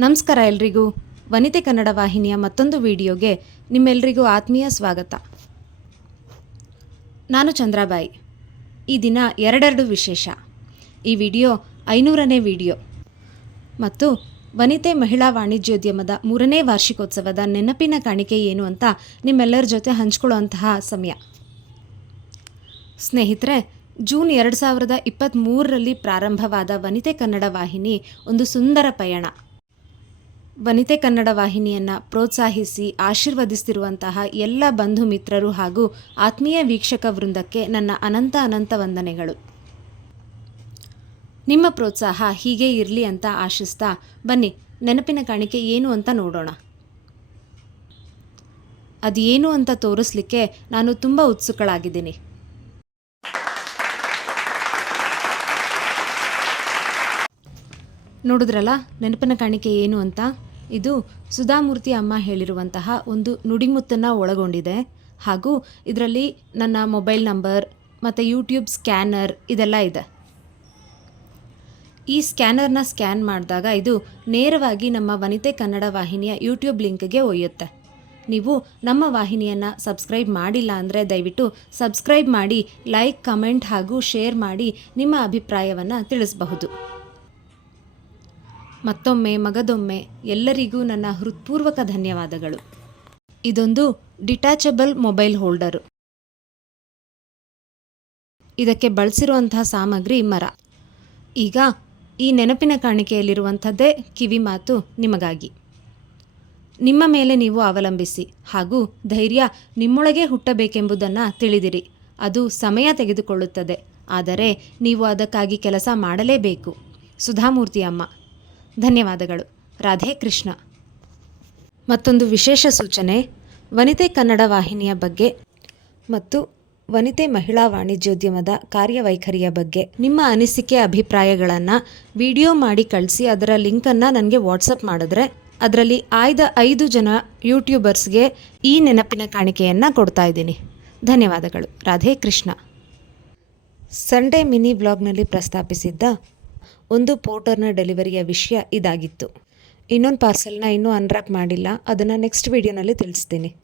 ನಮಸ್ಕಾರ ಎಲ್ರಿಗೂ. ವನಿತೆ ಕನ್ನಡ ವಾಹಿನಿಯ ಮತ್ತೊಂದು ವಿಡಿಯೋಗೆ ನಿಮ್ಮೆಲ್ರಿಗೂ ಆತ್ಮೀಯ ಸ್ವಾಗತ. ನಾನು ಚಂದ್ರಾಬಾಯಿ. ಈ ದಿನ ಎರಡೆರಡು ವಿಶೇಷ. ಈ ವಿಡಿಯೋ ಐನೂರನೇ ವಿಡಿಯೋ. ಮತ್ತು ವನಿತೆ ಮಹಿಳಾ ವಾಣಿಜ್ಯೋದ್ಯಮದ ಮೂರನೇ ವಾರ್ಷಿಕೋತ್ಸವದ ನೆನಪಿನ ಕಾಣಿಕೆ ಏನು ಅಂತ ನಿಮ್ಮೆಲ್ಲರ ಜೊತೆ ಹಂಚ್ಕೊಳ್ಳುವಂತಹ ಸಮಯ. ಸ್ನೇಹಿತರೆ, ಜೂನ್ ಎರಡು ಸಾವಿರದ ಇಪ್ಪತ್ತ್ಮೂರರಲ್ಲಿ ಪ್ರಾರಂಭವಾದ ವನಿತೆ ಕನ್ನಡ ವಾಹಿನಿ ಒಂದು ಸುಂದರ ಪಯಣ. ವನಿತೆ ಕನ್ನಡ ವಾಹಿನಿಯನ್ನು ಪ್ರೋತ್ಸಾಹಿಸಿ ಆಶೀರ್ವದಿಸ್ತಿರುವಂತಹ ಎಲ್ಲ ಬಂಧು ಮಿತ್ರರು ಹಾಗೂ ಆತ್ಮೀಯ ವೀಕ್ಷಕ ವೃಂದಕ್ಕೆ ನನ್ನ ಅನಂತ ಅನಂತ ವಂದನೆಗಳು. ನಿಮ್ಮ ಪ್ರೋತ್ಸಾಹ ಹೀಗೆ ಇರಲಿ ಅಂತ ಆಶಿಸ್ತಾ ಬನ್ನಿ, ನೆನಪಿನ ಕಾಣಿಕೆ ಏನು ಅಂತ ನೋಡೋಣ. ಅದೇನು ಅಂತ ತೋರಿಸ್ಲಿಕ್ಕೆ ನಾನು ತುಂಬ ಉತ್ಸುಕಳಾಗಿದ್ದೀನಿ. ನೋಡಿದ್ರಲ್ಲ, ನೆನಪಿನ ಕಾಣಿಕೆ ಏನು ಅಂತ? ಇದು ಸುಧಾಮೂರ್ತಿ ಅಮ್ಮ ಹೇಳಿರುವಂತಹ ಒಂದು ನುಡಿಮುತ್ತನ್ನು ಒಳಗೊಂಡಿದೆ. ಹಾಗೂ ಇದರಲ್ಲಿ ನನ್ನ ಮೊಬೈಲ್ ನಂಬರ್ ಮತ್ತು ಯೂಟ್ಯೂಬ್ ಸ್ಕ್ಯಾನರ್ ಇದೆಲ್ಲ ಇದೆ. ಈ ಸ್ಕ್ಯಾನರ್ನ ಸ್ಕ್ಯಾನ್ ಮಾಡಿದಾಗ ಇದು ನೇರವಾಗಿ ನಮ್ಮ ವನಿತೆ ಕನ್ನಡ ವಾಹಿನಿಯ ಯೂಟ್ಯೂಬ್ ಲಿಂಕ್ಗೆ ಒಯ್ಯುತ್ತೆ. ನೀವು ನಮ್ಮ ವಾಹಿನಿಯನ್ನು ಸಬ್ಸ್ಕ್ರೈಬ್ ಮಾಡಿಲ್ಲ ಅಂದರೆ ದಯವಿಟ್ಟು ಸಬ್ಸ್ಕ್ರೈಬ್ ಮಾಡಿ, ಲೈಕ್, ಕಮೆಂಟ್ ಹಾಗೂ ಶೇರ್ ಮಾಡಿ ನಿಮ್ಮ ಅಭಿಪ್ರಾಯವನ್ನು ತಿಳಿಸಬಹುದು. ಮತ್ತೊಮ್ಮೆ ಮಗದೊಮ್ಮೆ ಎಲ್ಲರಿಗೂ ನನ್ನ ಹೃತ್ಪೂರ್ವಕ ಧನ್ಯವಾದಗಳು. ಇದೊಂದು ಡಿಟ್ಯಾಚಬಲ್ ಮೊಬೈಲ್ ಹೋಲ್ಡರು. ಇದಕ್ಕೆ ಬಳಸಿರುವಂತಹ ಸಾಮಗ್ರಿ ಮರ. ಈಗ ಈ ನೆನಪಿನ ಕಾಣಿಕೆಯಲ್ಲಿರುವಂಥದ್ದೇ ಕಿವಿ ಮಾತು ನಿಮಗಾಗಿ. ನಿಮ್ಮ ಮೇಲೆ ನೀವು ಅವಲಂಬಿಸಿ ಹಾಗೂ ಧೈರ್ಯ ನಿಮ್ಮೊಳಗೆ ಹುಟ್ಟಬೇಕೆಂಬುದನ್ನು ತಿಳಿದಿರಿ. ಅದು ಸಮಯ ತೆಗೆದುಕೊಳ್ಳುತ್ತದೆ. ಆದರೆ ನೀವು ಅದಕ್ಕಾಗಿ ಕೆಲಸ ಮಾಡಲೇಬೇಕು. ಸುಧಾಮೂರ್ತಿ ಅಮ್ಮ ಧನ್ಯವಾದಗಳು. ರಾಧೆ ಕೃಷ್ಣ. ಮತ್ತೊಂದು ವಿಶೇಷ ಸೂಚನೆ, ವನಿತೆ ಕನ್ನಡ ವಾಹಿನಿಯ ಬಗ್ಗೆ ಮತ್ತು ವನಿತೆ ಮಹಿಳಾ ವಾಣಿಜ್ಯೋದ್ಯಮದ ಕಾರ್ಯವೈಖರಿಯ ಬಗ್ಗೆ. ನಿಮ್ಮ ಅನಿಸಿಕೆ, ಅಭಿಪ್ರಾಯಗಳನ್ನು ವಿಡಿಯೋ ಮಾಡಿ ಕಳಿಸಿ, ಅದರ ಲಿಂಕನ್ನು ನನಗೆ ವಾಟ್ಸಪ್ ಮಾಡಿದ್ರೆ ಅದರಲ್ಲಿ ಆಯ್ದ ಐದು ಜನ ಯೂಟ್ಯೂಬರ್ಸ್ಗೆ ಈ ನೆನಪಿನ ಕಾಣಿಕೆಯನ್ನು ಕೊಡ್ತಾ ಇದ್ದೀನಿ. ಧನ್ಯವಾದಗಳು. ರಾಧೇ ಕೃಷ್ಣ. ಸಂಡೇ ಮಿನಿ ಬ್ಲಾಗ್ನಲ್ಲಿ ಪ್ರಸ್ತಾಪಿಸಿದ್ದ ಒಂದು ಪೋರ್ಟರ್ನ ಡೆಲಿವರಿಯ ವಿಷಯ ಇದಾಗಿತ್ತು. ಇನ್ನೊಂದು ಪಾರ್ಸೆಲ್ನ ಇನ್ನೂ ಅನ್ರಾಪ್ ಮಾಡಿಲ್ಲ. ಅದನ್ನು ನೆಕ್ಸ್ಟ್ ವೀಡಿಯೋನಲ್ಲಿ ತಿಳಿಸ್ತೀನಿ.